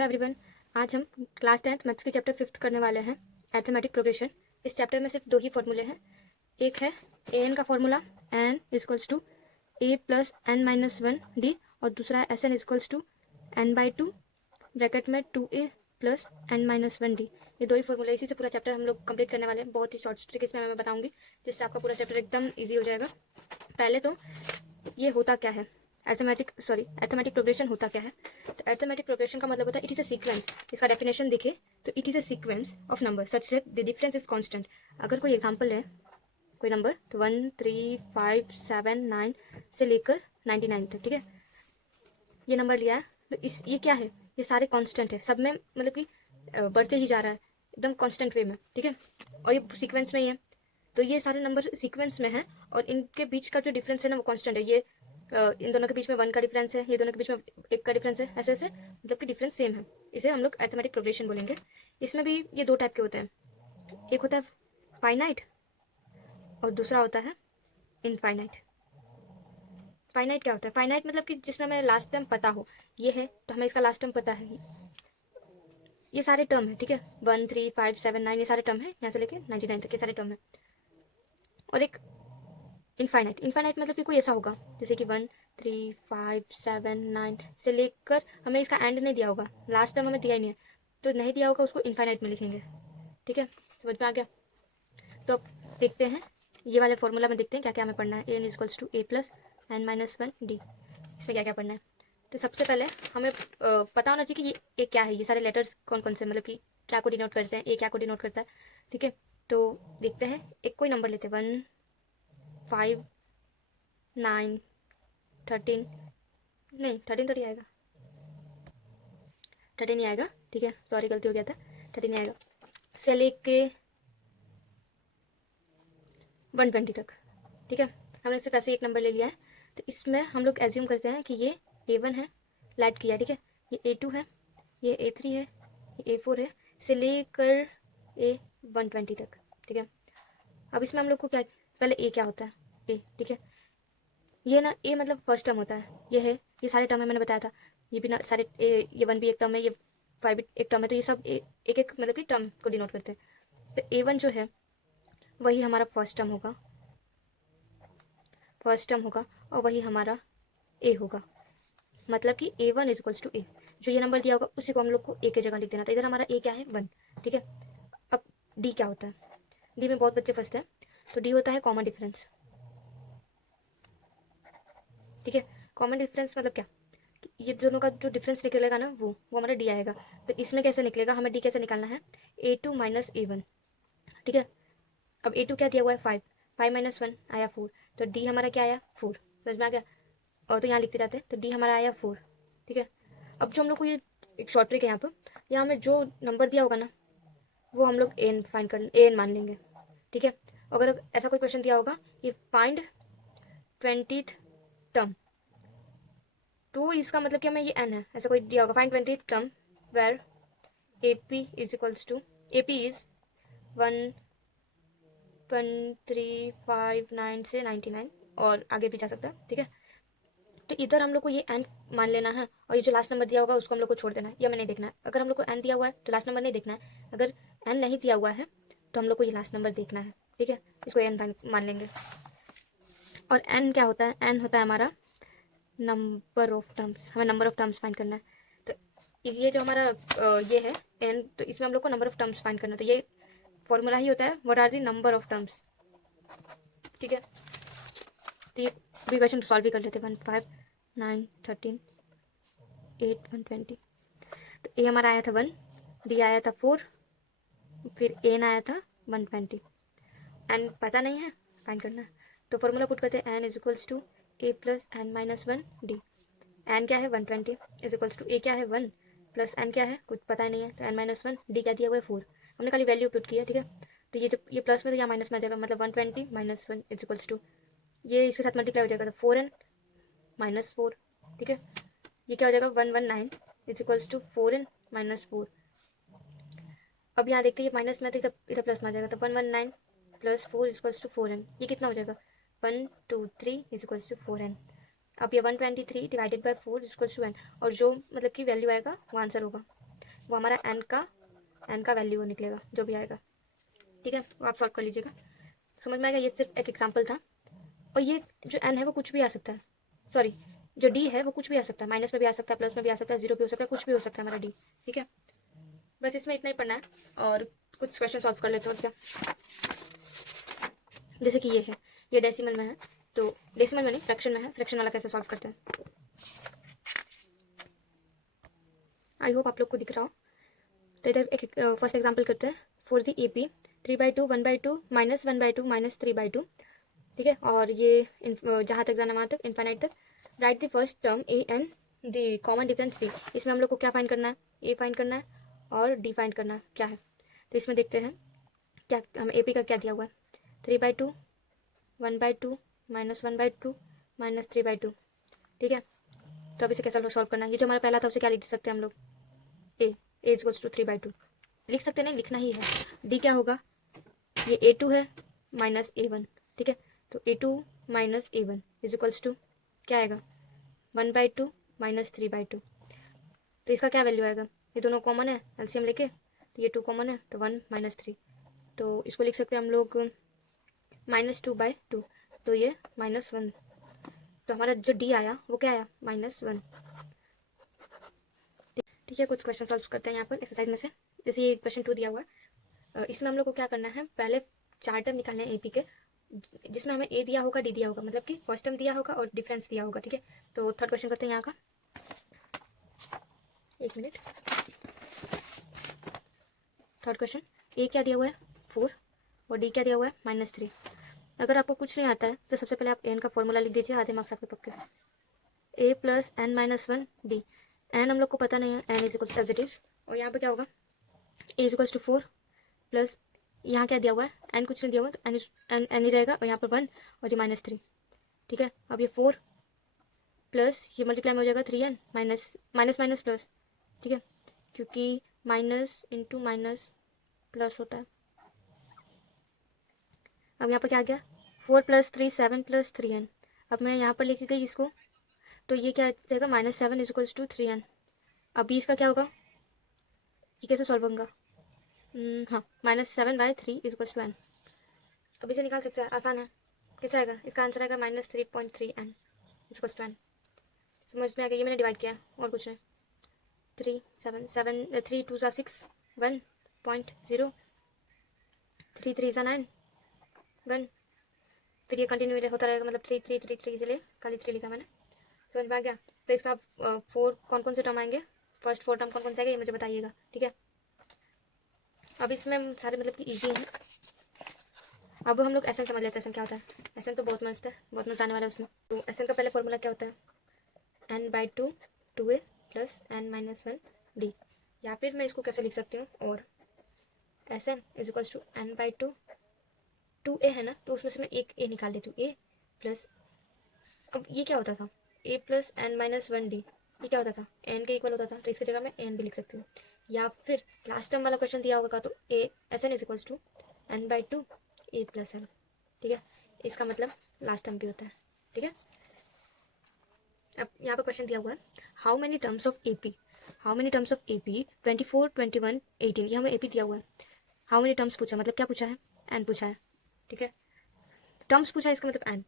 Hello everyone. आज हम class 10th maths के चैप्टर 5th करने वाले हैं, अरिथमेटिक प्रोग्रेशन। इस चैप्टर में सिर्फ दो ही फॉर्मूले हैं। एक है ए एन का formula, N equals to A plus N minus one D, और दूसरा है S N equals to N by two bracket में टू ए plus N minus one D. ये दो ही फॉर्मूले, इसी से पूरा चैप्टर हम लोग कंप्लीट करने वाले हैं। बहुत ही शॉर्ट ट्रिक इसमें मैं बताऊंगी, जिससे आपका पूरा चैप्टर एकदम ईजी हो जाएगा। पहले तो ये होता क्या है, अरिथमेटिक प्रोग्रेशन होता क्या है। तो अरिथमेटिक प्रोग्रेशन का मतलब होता है इट इज अ सीक्वेंस। इसका डेफिनेशन देखे तो it is a sequence of number such that the difference is constant. अगर कोई एग्जांपल है, कोई नंबर, तो 1 3 5 7 9 से लेकर 99 तक, ठीक है, ये नंबर लिया है। तो ये क्या है, ये सारे कांस्टेंट है, सब में मतलब कि बढ़ते ही जा रहा है एकदम कांस्टेंट वे में, ठीक है, और ये सीक्वेंस में ही है। तो ये सारे नंबर सीक्वेंस में है और इनके बीच का जो डिफरेंस है ना वो कांस्टेंट है। ये इन दोनों के बीच में 1 का डिफरेंस है, ये दोनों के बीच में 1 का डिफरेंस है, ऐसे ऐसे मतलब कि डिफरेंस सेम है। इसे हम लोग अरिथमेटिक प्रोग्रेशन बोलेंगे। इसमें भी ये दो टाइप के होते हैं, एक होता है फाइनाइट और दूसरा होता है इनफाइनाइट। फाइनाइट क्या होता है? फाइनाइट मतलब कि जिसमें हमें लास्ट टर्म पता हो, ये है तो हमें इसका लास्ट टर्म पता है, ये सारे टर्म है, ठीक है, 1 3 5 7 9 ये सारे टर्म है, यहाँ से लेके 99 तक ये सारे टर्म है। और एक इनफाइनाइट मतलब कि कोई ऐसा होगा जैसे कि 1 3 5 7 9 से लेकर हमें इसका एंड नहीं दिया होगा, लास्ट टर्म हमें दिया ही नहीं है, तो नहीं दिया होगा उसको इनफाइनाइट में लिखेंगे, ठीक है, समझ में आ गया। तो अब देखते हैं ये वाले फॉर्मूला में, देखते हैं क्या क्या हमें पढ़ना है। A N equals to A plus N minus one D, इसमें क्या क्या पढ़ना है। तो सबसे पहले हमें पता होना चाहिए कि ये क्या है, ये सारे लेटर्स कौन कौन से, मतलब कि क्या को डिनोट करते हैं, ए क्या को डिनोट करता है, ठीक है। तो देखते हैं, एक कोई नंबर लेते हैं, 1 5 9 13, नहीं 13 तो नहीं आएगा, 13 नहीं आएगा, ठीक है, सॉरी गलती हो गया था, 13 नहीं आएगा, से लेके 120 तक, ठीक है। हमने सिर्फ ऐसे एक नंबर ले लिया है। तो इसमें हम लोग एज्यूम करते हैं कि ये A1 है, लाइट किया है, ठीक है, ये A2 है, ये A3 है, ये A4 है, से लेकर A120 तक, ठीक है। अब इसमें हम लोग को क्या, पहले A क्या होता है, A, ठीक है, ये ना A मतलब फर्स्ट टर्म होता है, ये है, ये सारे टर्म है, मैंने बताया था, ये भी ना सारे ये 1 भी एक टर्म है, ये 5 भी एक टर्म है, तो ये सब एक एक मतलब कि टर्म को डिनोट करते हैं। तो A1 जो है वही हमारा फर्स्ट टर्म होगा, और वही हमारा ए होगा, मतलब कि A1 इजक्वल्स टू ए, जो ये नंबर दिया होगा उसी को हम लोग को ए की जगह लिख देना था। इधर हमारा ए क्या है, 1, ठीक है। अब डी क्या होता है, डी में बहुत बच्चे फंसते हैं। तो डी होता है कॉमन डिफरेंस, ठीक है। कॉमन डिफरेंस मतलब क्या, ये दोनों का जो डिफरेंस निकलेगा ना वो हमारा डी आएगा। तो इसमें कैसे निकलेगा, हमें डी कैसे निकालना है, A2 माइनस A1, ठीक है। अब A2 क्या दिया हुआ है, 5, 5 माइनस 1 आया 4, तो डी हमारा क्या आया, 4, समझ में आ गया। और तो यहाँ लिखते जाते हैं, तो डी हमारा आया 4, ठीक है। अब जो हम लोग को ये एक शॉर्ट ट्रिक है, यहाँ पर यहाँ में जो नंबर दिया होगा ना वो हम लोग एन फाइंड कर एन मान लेंगे, ठीक है। अगर ऐसा कोई क्वेश्चन दिया होगा कि फाइंड 20th टर्म, तो इसका मतलब कि हमें ये एन है, ऐसा कोई दिया होगा, find 20th term where AP is equals to, AP is 1 1 3 5 9 से 99 और आगे भी जा सकता है, ठीक है। तो इधर हम लोग को ये एन मान लेना है, और ये जो लास्ट नंबर दिया होगा उसको हम लोग को छोड़ देना है, ये हमें नहीं देखना है। अगर हम लोग को एन दिया हुआ है तो लास्ट नंबर नहीं देखना है, अगर एन नहीं दिया हुआ है तो हम लोग को ये लास्ट नंबर देखना है, ठीक है, इसको एन मान लेंगे। और एन क्या होता है, एन होता है हमारा नंबर ऑफ टर्म्स, हमें नंबर ऑफ टर्म्स फाइंड करना है। तो ये जो हमारा ये है एन, तो इसमें हम लोग को नंबर ऑफ टर्म्स फाइंड करना है। तो ये फॉर्मूला ही होता है what are the number of terms, ठीक है। तो ये भी क्वेश्चन सॉल्व भी कर लेते हैं, 1 5 9 13 8 120। तो ए हमारा आया था 1, डी आया था 4, फिर एन आया था 120, एन पता नहीं है, फाइंड करना है। तो फॉर्मूला पुट करते हैं, n is equals to A plus N minus one d. N क्या है 120 इज इक्वल्स टू ए क्या है 1 प्लस एन क्या है कुछ पता ही नहीं है, तो एन माइनस वन, डी क्या दिया हुआ है 4, हमने खाली वैल्यू पुट किया, ठीक है। तो ये जब ये प्लस में तो यहाँ माइनस में आ जाएगा, मतलब 120 minus one is equals to, ये इसके साथ मल्टीप्लाई हो जाएगा तो 4n माइनस 4, ठीक है। ये क्या हो जाएगा 119 is equals to 4n minus 4। अब यहाँ देखते हैं माइनस में तो इधर इधर प्लस में आ जाएगा, तो 119 plus 4 is equals to 4n, ये कितना हो जाएगा 123 इज इक्वल्स टू 4n। अब ये 123 divided by 4 is equals to n, और जो मतलब कि वैल्यू आएगा वो आंसर होगा, वो हमारा एन का वैल्यू निकलेगा जो भी आएगा, ठीक है। वो आप सॉल्व कर लीजिएगा, समझ में आएगा। ये सिर्फ एक एग्जाम्पल था। और ये जो एन है वो कुछ भी आ सकता है, सॉरी जो डी है वो कुछ भी आ सकता है, माइनस में भी आ सकता है, प्लस में भी आ सकता है, जीरो भी हो सकता है, कुछ भी हो सकता है हमारा डी, ठीक है। बस इसमें इतना ही पढ़ना है और कुछ क्वेश्चन सॉल्व कर लेते हैं और क्या। जैसे कि ये है, ये डेसिमल में है, तो डेसिमल में नहीं फ्रैक्शन में है, फ्रैक्शन वाला कैसे सॉल्व करते हैं, आई होप आप लोग को दिख रहा हो। तो इधर एक फर्स्ट एग्जाम्पल करते हैं। फॉर द AP 3/2 1/2 -1/2 -3/2, ठीक है। और ये जहाँ तक जाना वहाँ तक इनफाइनाइट तक। Right the first term A and the common difference D। इसमें हम लोग को क्या फाइंड करना है, A फाइंड करना है और D फाइंड करना है क्या है। तो इसमें देखते हैं क्या हमें AP का क्या दिया हुआ है, 3/2 1/2 -1/2 -3/2, ठीक है। तो अब इसे कैसे सॉल्व करना है, ये जो हमारा पहला था उसे क्या लिख सकते हैं हम लोग, A इज इक्वल्स टू 3/2 लिख सकते हैं, नहीं लिखना ही है। D क्या होगा, ये A2 है माइनस A1, ठीक है। तो A2 minus A1 is equals to क्या आएगा, 1/2 -3/2। तो इसका क्या वैल्यू आएगा, ये दोनों कॉमन है, एलसीएम लेके, तो ये 2 कॉमन है तो 1 -3, तो इसको लिख सकते हैं हम लोग -2/2, तो ये -1। तो हमारा जो D आया वो क्या आया, -1, ठीक है। कुछ क्वेश्चन सॉल्व करते हैं यहाँ पर एक्सरसाइज में से। जैसे ये क्वेश्चन 2 दिया हुआ है, इसमें हम लोग को क्या करना है, पहले 4 टर्म निकालने हैं AP के, जिसमें हमें A दिया होगा D दिया होगा, मतलब कि फर्स्ट टर्म दिया होगा और डिफरेंस दिया होगा, ठीक है। तो थर्ड क्वेश्चन करते हैं यहाँ का, एक मिनट। थर्ड क्वेश्चन, A क्या दिया हुआ है 4 और D क्या दिया हुआ है -3। अगर आपको कुछ नहीं आता है तो सबसे पहले आप n का फॉर्मूला लिख दीजिए, आधे मार्क्स आपके पक्के। A + n - 1 D, n हम लोग को पता नहीं है, n is equal to as it is, और यहाँ पे क्या होगा, A is equal to 4 plus यहाँ क्या दिया हुआ है, n कुछ नहीं दिया हुआ तो n ही रहेगा, और यहाँ पर 1 और ये -3, ठीक है। अब ये 4 प्लस ये मल्टीप्लाई में हो जाएगा 3n minus minus minus plus, ठीक है, क्योंकि माइनस इंटू माइनस प्लस होता है। अब यहाँ पर क्या आ गया, 4 + 3 7 + 3n। अब मैं यहाँ पर लेके गई इसको, तो ये क्या आ जाएगा, -7 इज इक्वल्स टू 3n। अभी इसका क्या होगा, ये कैसे सॉल्व होगा, हाँ, -7/3 इज इक्वल्स टू n। अब इसे निकाल सकते हैं, आसान है। कैसे आएगा, इसका आंसर आएगा -3.3n is equals to n। समझ में आ गया, ये मैंने डिवाइड किया और कुछ नहीं। 3 7 7 3 2 6 1.0 3 3 9 1, फिर ये कंटिन्यू होता रहेगा, मतलब 3 3 3 3, इसलिए खाली 3 लिखा मैंने। समझ में आ गया। तो इसका 4 कौन कौन से टर्म आएंगे, फर्स्ट 4 टर्म कौन कौन से आएंगे ये मुझे बताइएगा, ठीक है। अब इसमें सारे मतलब कि ईजी हैं। अब हम लोग एसएन समझ लेते हैं, एसएन क्या होता है। एसएन तो बहुत मस्त है, बहुत मजा आने वाला है उसमें। तो एसएन का पहले फॉर्मूला क्या होता है, n/2 2a + n - 1 d, या फिर मैं इसको कैसे लिख सकती हूँ, और Sn is equals to n/2 2a है ना, तो उसमें से मैं एक a निकाल लेती हूँ, a प्लस, अब ये क्या होता था, a + n - 1 d, ये क्या होता था, n के इक्वल होता था, तो इसकी जगह मैं n भी लिख सकती हूँ। या फिर लास्ट टर्म वाला क्वेश्चन दिया होगा तो Sn is equals to n/2 a + n, ठीक है। इसका मतलब लास्ट टर्म भी होता है, ठीक है। अब यहाँ पर क्वेश्चन दिया हुआ है, how many terms of AP, how many terms of AP 24 21 18, ये हमें AP दिया हुआ है। हाउ मेनी टर्म्स पूछा, मतलब क्या पूछा है, n पूछा है, ठीक है। टर्म्स पूछा है, इसका मतलब n,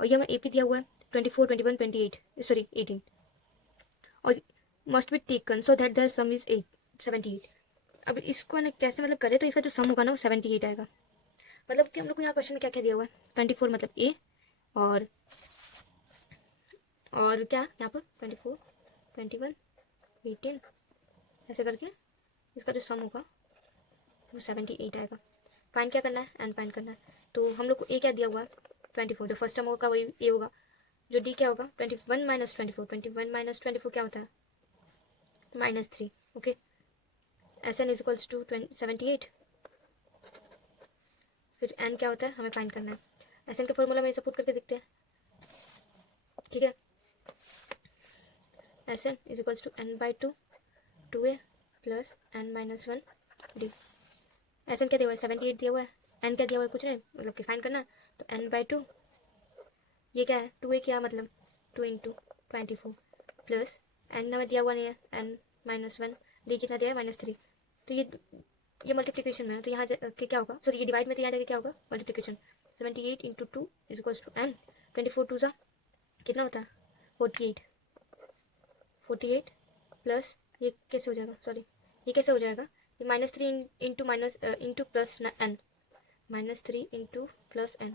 और ये हमें AP दिया हुआ है 24 21 28, सॉरी 18, और must be taken so that their sum is 78। अब इसको ना कैसे मतलब करे, तो इसका जो सम होगा ना वो 78 आएगा। मतलब कि हम लोग को यहाँ क्वेश्चन में क्या क्या दिया हुआ है, 24 मतलब A, और क्या यहाँ पर 24 21 18, ऐसे करके इसका जो सम होगा वो 78 आएगा। फाइन क्या करना है, एन फाइन करना है। तो हम लोग को ए क्या दिया हुआ है 24, जो फर्स्ट टर्म होगा वही ए होगा। जो डी क्या होगा 21 - 24, 21 - 24 क्या होता है -3, okay. S n is equals to 78, फिर एन क्या होता है हमें फाइंड करना है। एस एन के फॉर्मूला में सपोर्ट करके देखते हैं, ठीक है। S n is equals to n/2 2a + n - 1 d। S n क्या दिया हुआ है 78 दिया हुआ है, एन क्या दिया हुआ है कुछ नहीं, मतलब कि फाइंड करना है। तो n/2, ये क्या है 2a, क्या मतलब 2 × 24 प्लस n हमें दिया हुआ नहीं है n - 1, डी कितना दिया है -3। तो ये मल्टीप्लिकेशन में है, तो यहाँ क्या होगा, सॉरी ये डिवाइड में, तो यहाँ जाके क्या होगा multiplication. 78 into 2 is equals to n। 24 2 सा कितना होता है 48। 48 प्लस ये कैसे हो जाएगा, सॉरी ये कैसे हो जाएगा, ये -3 into into plus n, -3 into plus n,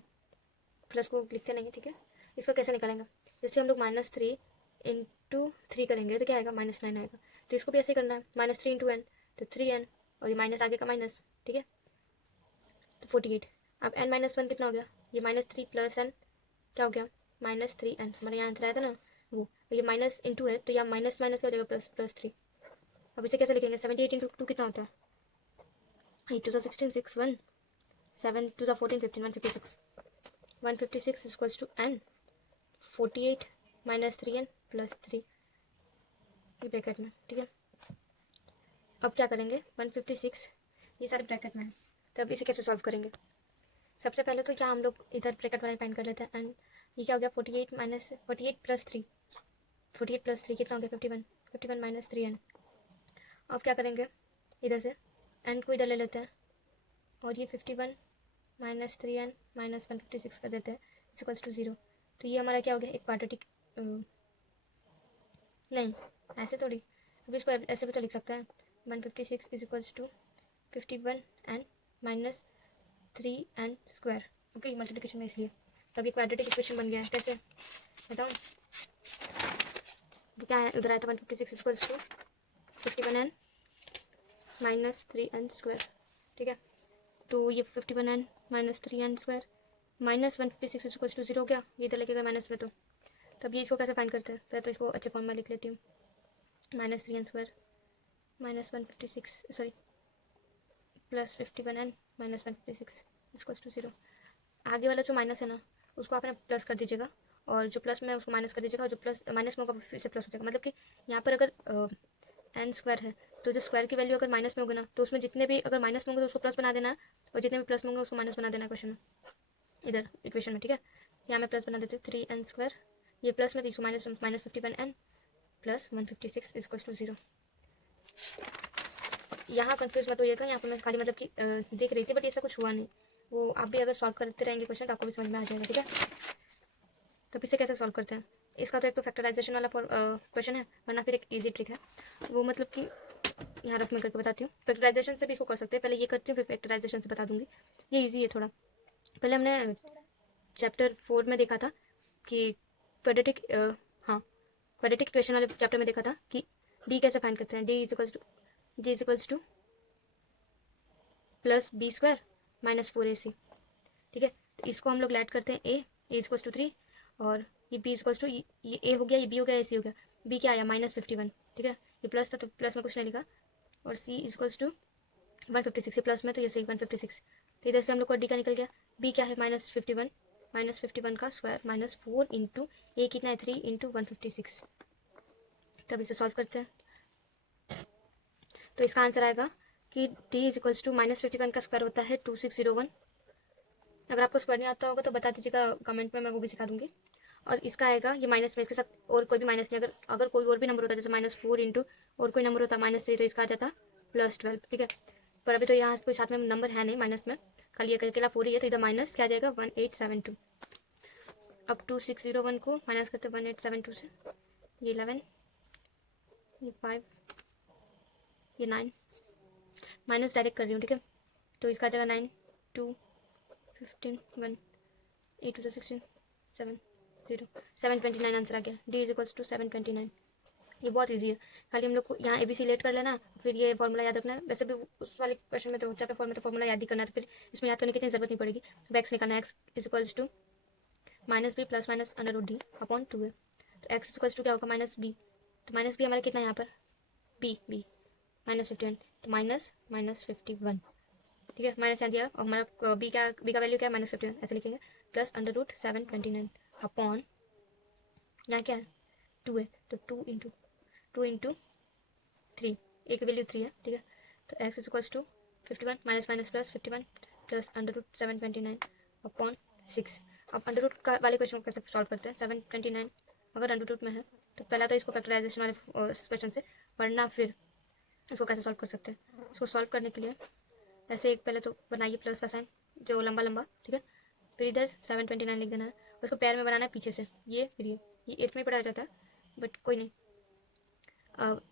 plus को लिखते नहीं है, ठीक है। इसको कैसे निकालेंगे, जैसे हम लोग -3 इंटू 3 करेंगे तो क्या आएगा -9 आएगा। तो इसको भी ऐसे करना है, -3 इंटू n तो 3n, और ये माइनस आगे का माइनस, ठीक है। तो 48। अब n-1 कितना हो गया, ये -3 प्लस n क्या हो गया -3n, हमारे यहाँ आंसर आया था ना वो, ये माइनस इंटू है तो यहाँ माइनस माइनस क्या हो जाएगा +3। अब इसे कैसे लिखेंगे, 78 इंटू 2 कितना होता है, 8 2 16 6 1 7 2 14 15 156। 156 इक्वल्स टू n 48 -3n + 3 ये ब्रैकेट में, ठीक है। अब क्या करेंगे 156 ये सारे ब्रैकेट में है, तो अब इसे कैसे सॉल्व करेंगे। सबसे पहले तो क्या हम लोग इधर ब्रैकेट वाला फाइंड कर लेते हैं, एंड ये क्या हो गया 48 + 3, 48 + 3 कितना हो गया 51, 51 - 3n। अब क्या करेंगे इधर से n को इधर ले लेते हैं, और ये 51 - 3n - 156 कर देते हैं इक्वल्स टू 0। तो ये हमारा क्या हो गया एक क्वाड्रेटिक, नहीं ऐसे थोड़ी, अभी इसको ऐसे भी तो लिख सकते हैं 156 equals to 51n - 3n square, okay multiplication में, इसलिए तब ये क्वाड्रेटिक इक्वेशन बन गया है। कैसे बताऊँ, तो क्या है उधर आया था 156 equals to 51n - 3n square, ठीक है। तो ये 51n - 3n square -156 equals to 0 हो गया, ये इधर लेके गए माइनस में, तो तब ये इसको कैसे फाइंड करते हैं, पहले तो इसको अच्छे फॉर्म में लिख लेती हूँ, -3n square -156 sorry plus 51n - 156 equals to 0। आगे वाला जो माइनस है ना उसको आपने प्लस कर दीजिएगा, और जो प्लस में उसको माइनस कर दीजिएगा, और जो प्लस माइनस में होगा फिर से प्लस हो जाएगा। मतलब कि यहाँ पर अगर n स्क्वायर है तो जो स्क्वायर की वैल्यू अगर माइनस में होगी ना, तो उसमें जितने भी अगर माइनस में होंगे तो उसको प्लस बना देना है, और जितने भी प्लस में होंगे उसको माइनस बना देना है क्वेश्चन में, इधर इक्वेशन में, ठीक है। यहाँ मैं प्लस बना देती हूँ 3n स्क्वायर, ये प्लस में तो इसको -51n + 156 इक्वल्स टू 0। यहाँ कंफ्यूज मत होइएगा, यहाँ पर मैं खाली मतलब कि देख रही थी, बट ऐसा कुछ हुआ नहीं, वो आप भी अगर सॉल्व करते रहेंगे क्वेश्चन तो आपको भी समझ में आ जाएगा, ठीक है। तो इसे कैसे सॉल्व करते हैं, इसका तो एक तो फैक्टराइजेशन वाला क्वेश्चन है, वरना फिर एक ईजी ट्रिक है, वो मतलब कि यहाँ रफ में करके बताती हूँ। फैक्टराइजेशन से भी इसको कर सकते हैं, पहले ये करती हूँ फिर फैक्टराइजेशन से बता दूंगी, ये ईजी है थोड़ा। पहले हमने चैप्टर 4 में देखा था कि क्वाड्रेटिक, हाँ क्वाड्रेटिक इक्वेशन वाले चैप्टर में देखा था कि डी कैसे फाइंड करते हैं, D is equals to +b² - 4ac, ठीक है। तो इसको हम लोग ऐड करते हैं a इक्वल्स टू 3, और ये b इक्वल्स टू, ये a हो गया, ये b हो गया, ac हो गया, b क्या आया -51, ठीक है। ये प्लस था तो प्लस में कुछ नहीं लिखा, और c इक्वल्स टू 156, ये प्लस में तो ये सही 156, तो इधर से हम लोग को डी का निकल गया। b क्या है -51 का स्क्वायर -4 इंटू a कितना है 3 इंटू 156। तब इसे सॉल्व करते हैं, तो इसका आंसर आएगा कि d इज इक्वल्स टू -51 का स्क्वायर होता है 2601। अगर आपको स्क्वायर नहीं आता होगा तो बता दीजिएगा कमेंट में, मैं वो भी सिखा दूंगी। और इसका आएगा ये माइनस में, इसके साथ और कोई भी माइनस नहीं, अगर कोई और भी नंबर होता जैसे -4 इंटू और कोई नंबर होता -3 तो इसका आ जाता +12, ठीक है। पर अभी तो यहाँ कोई साथ में नंबर है नहीं माइनस में, खाली ये अकेला 4 ही है, तो इधर माइनस क्या आ जाएगा 1872। अब 2601 को माइनस करते 1872 से, ये 11, ये 5, ये 9, माइनस डायरेक्ट कर रही हूँ, ठीक है। तो इसका आ जाएगा 9 2 15 1 8 2 16 7 0 729 आंसर आ गया। D is equals to 729। ये बहुत ईजी है, खाली हम लोग को यहाँ ABC लेट कर लेना, फिर ये फॉर्मूला याद रखना है। वैसे भी उस वाले क्वेश्चन में तो चैप्टर 4 में तो फॉर्मूला याद ही करना है, तो फिर इसमें याद करने की इतनी जरूरत नहीं पड़ेगी। तो एक्स निकालना है, x is equals to -b + -√d upon 2 है। तो एक्स इज इक्वल्स टू क्या होगा -b, तो -b हमारा कितना है यहाँ पर b -51, तो -51, ठीक है। माइनस यहाँ दिया, और हमारा b का वैल्यू क्या है -51, ऐसे लिखेंगे प्लस √729 अपॉन यहाँ क्या है 2 है, तो 2 इंटू 3, a की वैल्यू 3 है, ठीक है। तो x is equals to 51 minus minus plus 51 plus √729 upon 6। अब अंडर रूट का वाले क्वेश्चन को कैसे सॉल्व करते हैं, 729 अगर अंडर रूट में है तो पहला तो इसको फैक्टराइजेशन वाले क्वेश्चन से, वरना फिर इसको कैसे सॉल्व कर सकते हैं? इसको सॉल्व करने के लिए ऐसे एक पहले तो बनाइए प्लस का साइन जो लंबा लंबा, ठीक है। फिर इधर 729 लिख देना है, उसको पैर में बनाना है पीछे से, ये फिर ये 8 में पढ़ा जाता है बट कोई नहीं।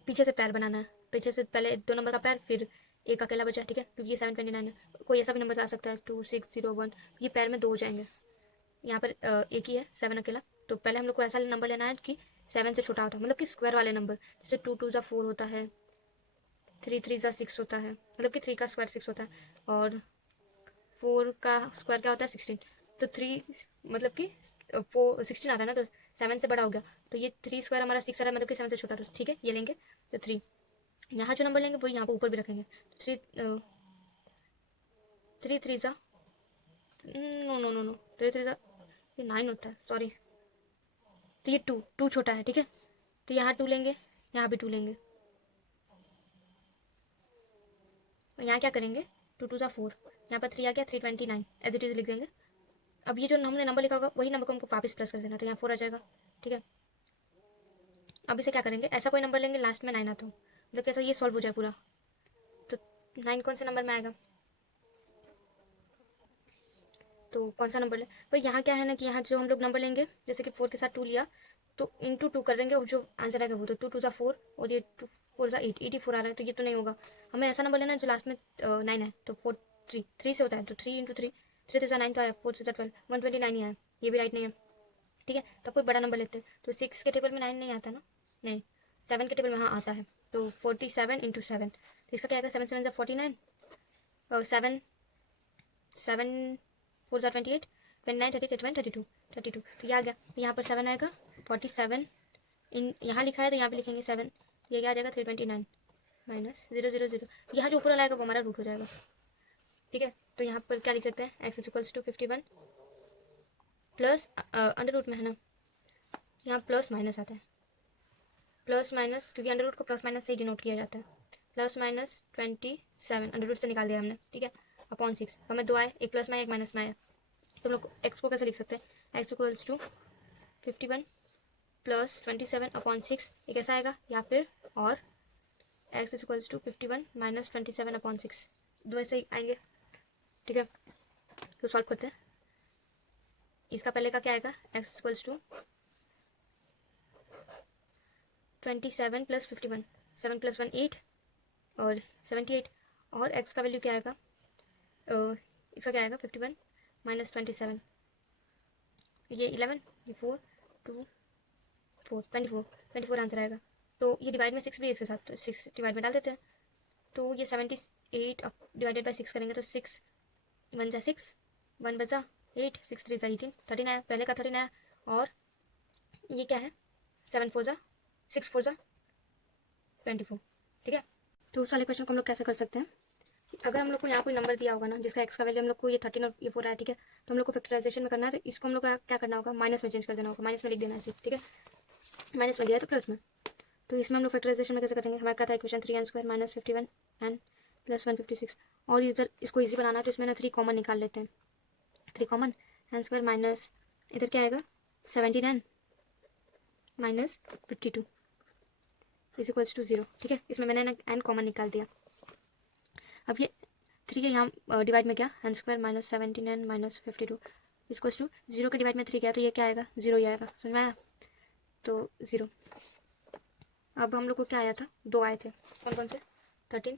पीछे से पैर बनाना है, पीछे से पहले 2 नंबर का पैर, फिर एक अकेला बचा, ठीक है, क्योंकि ये 729 है। कोई ऐसा भी नंबर आ सकता है 2601, ये पैर में 2 हो जाएंगे। यहाँ पर एक ही है 7 अकेला, तो पहले हम लोग को ऐसा नंबर लेना है कि 7 से छोटा होता है, मतलब कि स्क्वायर वाले नंबर, जैसे 2 2 4 होता है, 3 3 6 होता है, मतलब कि 3 का स्क्वायर 6 होता है, और 4 का स्क्वायर क्या होता है 16। तो 3 मतलब कि 16 आ रहा है ना, तो 7 से बड़ा हो गया, तो ये 3 स्क्वायर हमारा 6 आ रहा है, मतलब कि 7 से छोटा, तो ठीक है ये लेंगे। तो 3 यहाँ जो नंबर लेंगे वो यहाँ पर ऊपर भी रखेंगे। 3 3 3 सा नो नो नो नो 3 3 सा ये 9 होता है, सॉरी। तो ये 2 2 छोटा है, ठीक है, तो यहाँ 2 लेंगे, यहाँ भी 2 लेंगे, और यहाँ क्या करेंगे 2 2 4, यहाँ पर 3 आ गया, 329 एज इट इज लिख देंगे। अब ये जो हमने नंबर लिखा होगा वही नंबर को हमको वापस प्लस कर देना, तो यहाँ 4 आ जाएगा, ठीक है। अब इसे क्या करेंगे, ऐसा कोई नंबर लेंगे लास्ट में 9 आता हो, मतलब कैसा ये सॉल्व हो जाए पूरा। तो 9 कौन से नंबर में आएगा, तो कौन सा नंबर ले भाई, यहाँ क्या है ना कि यहाँ जो हम लोग नंबर लेंगे, जैसे कि 4 के साथ 2 लिया तो इंटू 2 कर देंगे, और जो आंसर आएगा वो तो 2 2 4, और ये 2 4 8 84 आ रहा है, तो ये तो नहीं होगा। हमें ऐसा नंबर लेना है जो लास्ट में 9 है, तो 4 3 3 से होता है, तो 3 इंटू 3 3 3 9 तो आया, 4 3 12 129 ही आया, ये भी राइट नहीं है, ठीक है। तो कोई बड़ा नंबर लेते हैं, तो 6 के टेबल में 9 नहीं आता ना, नहीं 7 के टेबल में हाँ आता है, तो 47 इंटू 7, तो इसका क्या आएगा 7 7 49, और 7 7 4 28 29 30 31 32 32, तो ये आ गया, तो यहाँ पर 7 आएगा, 47 इन यहाँ लिखा है तो यहाँ पे लिखेंगे 7, ये क्या आ जाएगा 329 माइनस 0 0 0, यहाँ जो ऊपर वाला आएगा वो हमारा रूट हो जाएगा, ठीक है। तो यहाँ पर क्या लिख सकते हैं, x equals to 51 plus under root में है ना, यहाँ प्लस माइनस आता है, प्लस माइनस, क्योंकि अंडर रूट को प्लस माइनस से ही डिनोट किया जाता है, प्लस माइनस 27 अंडर रूट से निकाल दिया हमने, ठीक है, अपॉन 6, हमें 2 आए, एक प्लस में आया एक माइनस में आया, तो हम लोग एक्स को कैसे लिख सकते हैं, x equals to 51 plus 27 upon 6, ये कैसा आएगा, या फिर और x equals to 51 minus 27 upon 6, दो ऐसे ही आएंगे, ठीक है। तो सॉल्व करते हैं, इसका पहले का क्या आएगा, x equals to 27 plus 51, 7 plus 1 8 और 78, और एक्स का वैल्यू क्या आएगा, इसका क्या आएगा 51 माइनस 27, ये 11, ये 4 2 4 24 आंसर आएगा। तो ये डिवाइड में 6 भी है इसके साथ, तो 6 डिवाइड में डाल देते हैं, तो ये 78 डिवाइडेड बाई 6 करेंगे, तो 6 1 जा 6 1 बचा 8 6 3 जा 18 13 आया, पहले का 13 आया, और ये क्या है 7 4 जा 6 4 जा 24, ठीक है। तो उस वाले क्वेश्चन को हम लोग कैसे कर सकते हैं, अगर हम लोग को यहाँ कोई नंबर दिया होगा ना जिसका एक्स का वैल्यू हम लोग को ये 13 और ये 4 आया, ठीक है, तो हम लोग को फैक्टराइजेशन में करना है, तो इसको हम लोग का क्या करना होगा, माइनस में चेंज कर देना होगा, माइनस में लिख देना है सिर्फ, ठीक है, माइनस में दिया है तो प्लस में, तो इसमें हम लोग फैक्टराइजेशन में कैसे करेंगे, हमारे क्या था equation 3n² minus 51n plus 156, और इधर इसको ईजी बनाना है तो इसमें ना 3 कॉमन निकाल लेते हैं, 3 कॉमन n² माइनस इधर क्या आएगा 17n minus 52 is equals to 0, ठीक है, इसमें मैंने n कॉमन निकाल दिया। अब ये 3 है यहाँ डिवाइड में क्या n² minus 17n minus 52 equals to 0 के डिवाइड में 3 क्या है, तो ये क्या आएगा 0 ही आएगा, समझ में आया, तो 0। अब हम लोग को क्या आया था, 2 आए थे, कौन कौन से 13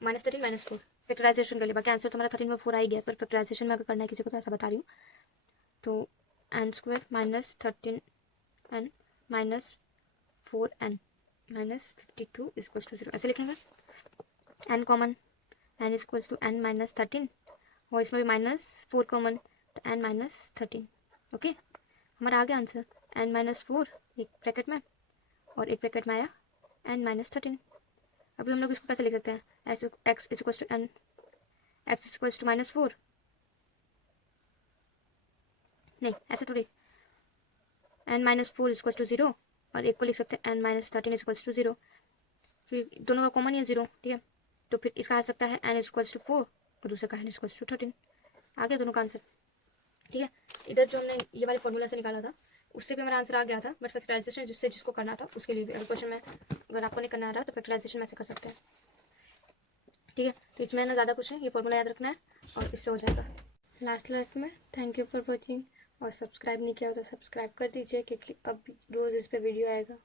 माइनस 4, फैक्टराइजेशन कर लिया, बाकी आंसर तो हमारा 13 में 4 आ ही गया, पर फैक्टराइजेशन में अगर करना है किसी को तो ऐसा बता रही हूँ, तो n² minus 13n minus 4n minus 52 equals to 0, ऐसे लिखेंगे, n common n equals to n minus 13, और इसमें भी माइनस 4 कॉमन, तो n माइनस 13, ओके, हमारा आ गया आंसर n माइनस 4 एक ब्रैकेट में, और एक ब्रैकेट में आया n माइनस 13। अभी हम लोग इसको कैसे लिख सकते हैं, x equals to n, x equals to minus 4, नहीं ऐसे थोड़ी, n माइनस 4 इक्वल्स टू 0, और एक को लिख सकते हैं n माइनस 13 इक्वल्स टू 0, फिर दोनों का कॉमन ही है 0, ठीक है, तो फिर इसका आ सकता है n इक्वल्स टू 4 और दूसरे का n इक्वल्स टू 13, आ गया दोनों का आंसर, ठीक है। इधर जो हमने ये वाले फॉर्मूला से निकाला था उससे भी हमारा आंसर आ गया था, बट फैक्टराइजेशन जिसको करना था उसके लिए भी, अगर क्वेश्चन में अगर आपको नहीं करना आ रहा तो फैक्टराइजेशन में ऐसे कर सकते हैं। ठीक है। तो इसमें ना ज़्यादा कुछ नहीं, ये फॉर्मूला याद रखना है और इससे हो जाएगा। लास्ट में थैंक यू फॉर वॉचिंग, और सब्सक्राइब नहीं किया हो तो सब्सक्राइब कर दीजिए, क्योंकि अब रोज़ इस पर वीडियो आएगा।